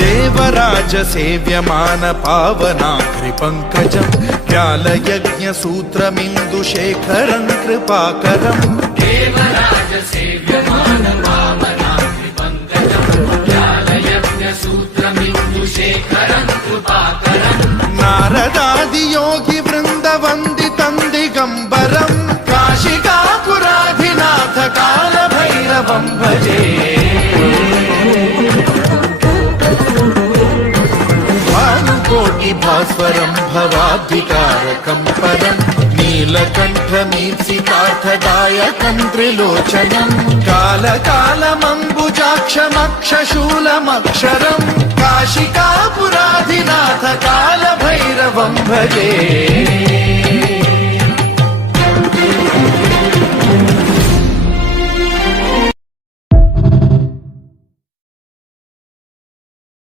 देवराज सेव्यमान पावनाग्रि पंकजं व्यालयज्ञ सूत्रमिन्दुशेखरं कृपाकरं देवराज सेव्यमान पावनाग्रि पंकजं व्यालयज्ञ सूत्रमिन्दुशेखरं कृपाकरं नारदादि योगी वृंद वंदितं दिगंबरं काशिकापुराधिनाथ काल भैरवं भजे कोटि भास्वरं भवाब्धिकारकं परं नीलकण्ठमीप्सितार्थदायकं त्रिलोचनं कालकालमम्बुजाक्षमक्षशूलमक्षरं काशिकापुराधिनाथ कालभैरवं भजे।